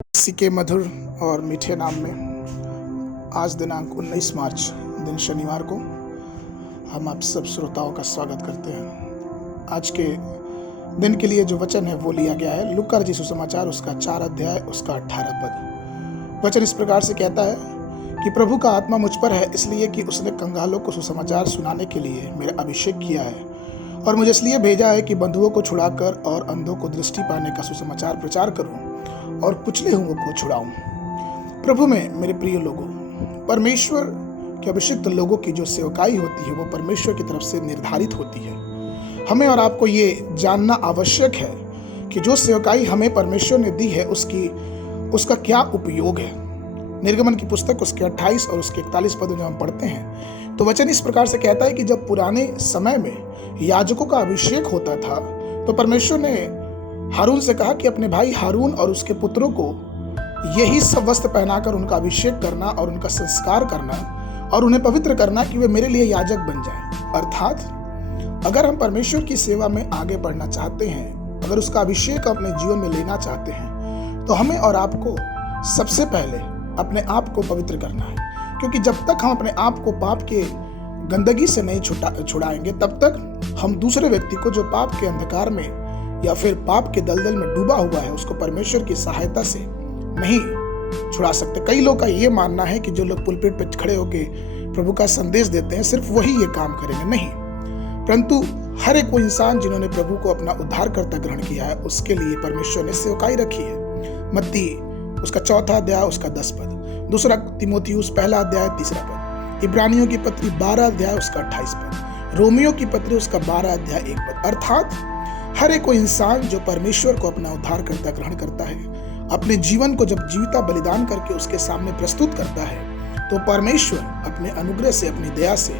इसी के मधुर और मीठे नाम में आज दिनांक 19 मार्च दिन शनिवार को हम आप सब श्रोताओं का स्वागत करते हैं। आज के दिन के लिए जो वचन है वो लिया गया है लूका रचित सुसमाचार उसका 4 अध्याय उसका 18 पद। वचन इस प्रकार से कहता है कि प्रभु का आत्मा मुझ पर है, इसलिए कि उसने कंगालों को सुसमाचार सुनाने के लिए मेरा अभिषेक किया है और मुझे इसलिए भेजा है कि बंधुओं को छुड़ाकर और अंधों को दृष्टि पाने का सुसमाचार प्रचार करूं और कुचले हुओं को छुड़ाऊं। प्रभु में मेरे प्रिय लोगों, परमेश्वर के अभिषिक्त लोगों की जो सेवकाई होती है वो परमेश्वर की तरफ से निर्धारित होती है। हमें और आपको ये जानना आवश्यक है कि जो सेवकाई हमें परमेश्वर ने दी है उसका क्या उपयोग है। निर्गमन की पुस्तक उसके 28 और उसके 41 पद में हम पढ़ते हैं तो वचन इस प्रकार से कहता है कि जब पुराने समय में याजकों का अभिषेक होता था तो परमेश्वर ने हारून से कहा कि अपने भाई हारून और उसके पुत्रों को यही सब वस्त्र पहनाकर उनका अभिषेक करना और उनका संस्कार करना और उन्हें पवित्र करना कि वे मेरे लिए याजक बन जाएं। अर्थात अगर हम परमेश्वर की सेवा में आगे बढ़ना चाहते हैं, अगर उसका अभिषेक अपने जीवन में लेना चाहते हैं तो हमें और आपको सबसे पहले अपने आप को पवित्र करना है, क्योंकि जब तक हम अपने आप को पाप के गंदगी से नहीं छुड़ाएंगे तब तक हम दूसरे व्यक्ति को जो पाप के अंधकार में या फिर पाप के दलदल में डूबा हुआ है उसको परमेश्वर की सहायता से नहीं छुड़ा सकते। कई लोग का ये मानना है कि जो लोग पुलपिट पर खड़े होकर प्रभु का संदेश देते हैं सिर्फ वही ये काम करेंगे, नहीं, परंतु हर एक वो इंसान जिन्होंने प्रभु को अपना उद्धारकर्ता ग्रहण किया है उसके लिए परमेश्वर ने सेवकाई रखी है। मत्ती उसका 4 अध्याय उसका 10 पद, दूसरा तिमोथियुस 1 अध्याय 3 पद, इब्रानियों की पत्री 12 अध्याय उसका 28 पद, रोमियो की पत्री उसका 12 अध्याय 1 पद। अर्थात हर एक इंसान जो परमेश्वर को अपना उद्धारकर्ता ग्रहण करता है, अपने जीवन को जब जीविता बलिदान करके उसके सामने प्रस्तुत करता है तो परमेश्वर अपने अनुग्रह से, अपनी दया से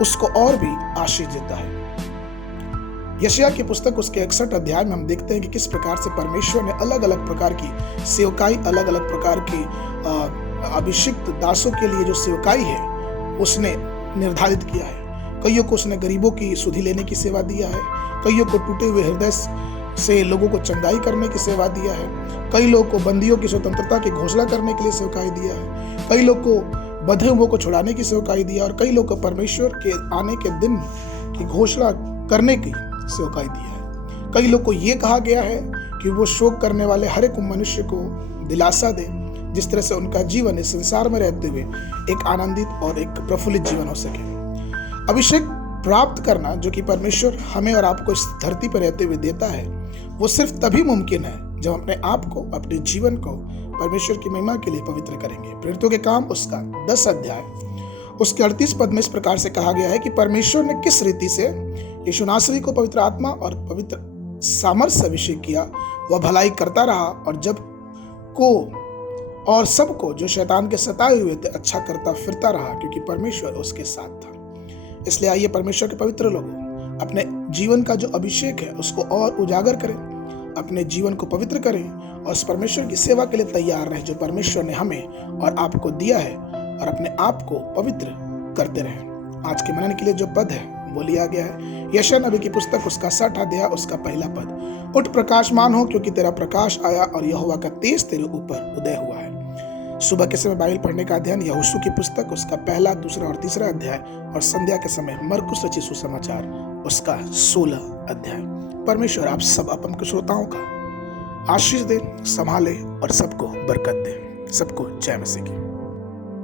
उसको और भी आशीष देता है। यशायाह की पुस्तक उसके 61 अध्याय में हम देखते हैं कि किस प्रकार से परमेश्वर ने अलग अलग प्रकार की सेवकाई, अलग अलग प्रकार की अभिषिक्त दासों के लिए जो सेवकाई है उसने निर्धारित किया है। कईयों को उसने गरीबों की सुधि लेने की सेवा दिया है, कईयों को टूटे हुए हृदय से लोगों को चंगाई करने की सेवा दिया है, कई लोगों को बंदियों की स्वतंत्रता की घोषणा करने के लिए सेवकाई दिया है, कई लोग को बंधे हुओं को छुड़ाने की सेवकाई दिया और कई लोग को परमेश्वर के आने के दिन की घोषणा करने की सेवकाई दिया है। कई लोग को यह कहा गया है कि वो शोक करने वाले हर एक मनुष्य को दिलासा दे, जिस तरह से उनका जीवन इस संसार में रहते हुए एक आनंदित और एक प्रफुल्लित जीवन हो सके। अभिषेक प्राप्त करना जो कि परमेश्वर हमें और आपको इस धरती पर रहते हुए देता है वो सिर्फ तभी मुमकिन है जब अपने आप को, अपने जीवन को परमेश्वर की महिमा के लिए पवित्र करेंगे। प्रेरितों के काम उसका 10 अध्याय उसके 38 पद में इस प्रकार से कहा गया है कि परमेश्वर ने किस रीति से यीशु नासरी को पवित्र आत्मा और पवित्र सामर्थ्य से अभिषेक किया, वह भलाई करता रहा और जब को और सबको जो शैतान के सताए हुए थे अच्छा करता फिरता रहा, क्योंकि परमेश्वर उसके साथ था। इसलिए आइए परमेश्वर के पवित्र लोगों अपने जीवन का जो अभिषेक है उसको और उजागर करें, अपने जीवन को पवित्र करें और उस परमेश्वर की सेवा के लिए तैयार रहें जो परमेश्वर ने हमें और आपको दिया है, और अपने आप को पवित्र करते रहें। आज के मनन के लिए जो पद है वो लिया गया है यशायाह नबी की पुस्तक उसका 60 अध्याय उसका 1 पद, उठ प्रकाशमान हो क्योंकि तेरा प्रकाश आया और यहोवा का तेज तेरे ऊपर उदय हुआ है। सुबह के समय बाइबल पढ़ने का अध्ययन यहोशू की पुस्तक उसका 1, 2 और 3 अध्याय, और संध्या के समय मरकुस रचित सुसमाचार उसका 16 अध्याय। परमेश्वर आप सब अपन श्रोताओं का आशीष दे, संभाले और सबको बरकत दे। सबको जय मसीह की।